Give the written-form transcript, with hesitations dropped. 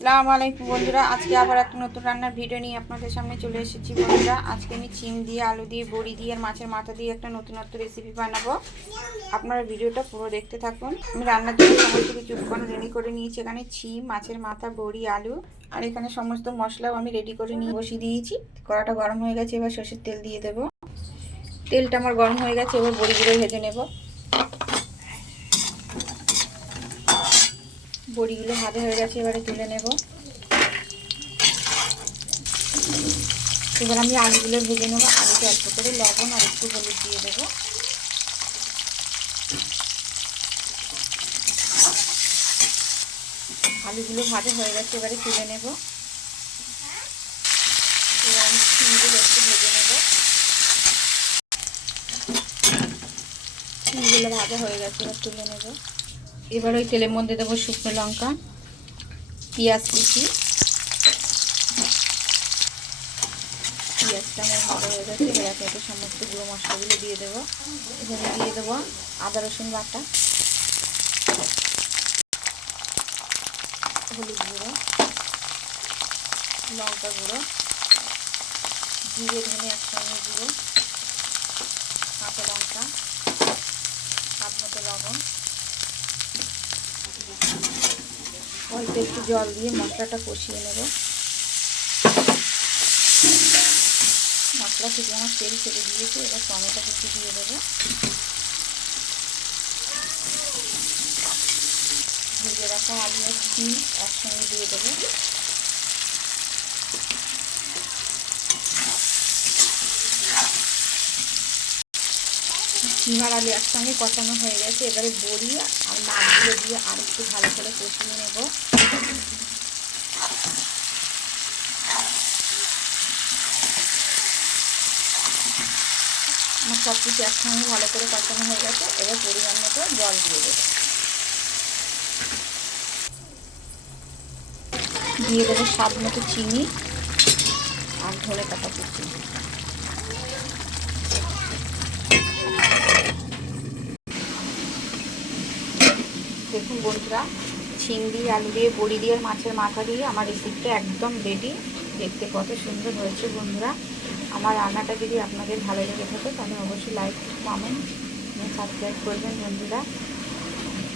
আসসালামু আলাইকুম বন্ধুরা, আজকে আবার একটা নতুন রান্নার ভিডিও নিয়ে আপনাদের সামনে চলে এসেছি। বন্ধুরা, আজকে আমি চিম দিয়ে, আলু দিয়ে, বড়ি দিয়ে আর মাছের মাথা দিয়ে একটা নতুনত্ব রেসিপি বানাবো। আপনারা ভিডিওটা পুরো দেখতে থাকুন। আমি রান্নার জন্য সমস্ত কিছু উপকরণ রেডি করে নিয়েছি। এখানে চিম, মাছের মাথা, বড়ি, আলু আর এখানে সমস্ত মশলাও আমি রেডি করে নিয়ে বসিয়ে দিয়েছি। কড়াটা গরম হয়ে গেছে, এবার সরষের তেল দিয়ে দেবো। তেলটা আমার গরম হয়ে গেছে, এবার বড়িগুলো ভেজে নেব। বড়িগুলো ভাজা হয়ে গেছে, এবারে তুলে নেব। এবার আমি আলুগুলো ভেজে নেব। আলুতে অল্প করে লবণ আর একটু হলুদ দিয়ে দেবো। আলুগুলো ভাজা হয়ে গেছে, এবারে তুলে নেব। এবার আমি চিংড়িগুলো একটু ভেজে নেব। চিংড়িগুলো ভাজা হয়ে গেছে, এবার তুলে নেব। এবার ওই তেলের মধ্যে দেবো শুকনো লঙ্কা, পেঁয়াজ কুচি। পেঁয়াজটা আমার ভাজা হয়ে গেছে, এবার একে একে সমস্ত গুঁড়ো মশলাগুলো দিয়ে দেবো। এখানে দিয়ে দেবো আদা রসুন বাটা, হলুদ গুঁড়ো, লঙ্কা গুঁড়ো, জিরে ধনে একসঙ্গে গুঁড়ো, কাঁচা লঙ্কা, স্বাদ মতো লবণ। অল্প একটু জল দিয়ে মশলাটা কষিয়ে নেব। মশলা থেকে আমার তেল ছেড়ে দিয়েছে, এবার টমেটো কুচি দিয়ে দেবো। ভেজে রাখা আলু আর চিম একসঙ্গে দিয়ে দেবো। চিম আর আলু একসঙ্গে কষানো হয়ে গেছে, এবারে বড়ি আর মাছগুলো দিয়ে আর একটু ভালো করে কষিয়ে নেব। আমার সব কিছু একসঙ্গে ভালো করে কষানো হয়ে গেছে, এবার পরিমাণ মতো জল দিয়ে দেবো। দিয়ে দেবো স্বাদ মতো চিনি আর ধনে পাতা কুচি। দেখুন বন্ধুরা, চিংড়ি, আলু দিয়ে, বড়ি দিয়ে, মাছের মাথা দিয়ে আমার রেসিপিটা একদম রেডি। দেখতে কত সুন্দর হয়েছে বন্ধুরা। আমার রান্নাটা যদি আপনাদের ভালো লেগে থাকে তাহলে অবশ্যই লাইক, কমেন্ট, সাবস্ক্রাইব করবেন বন্ধুরা।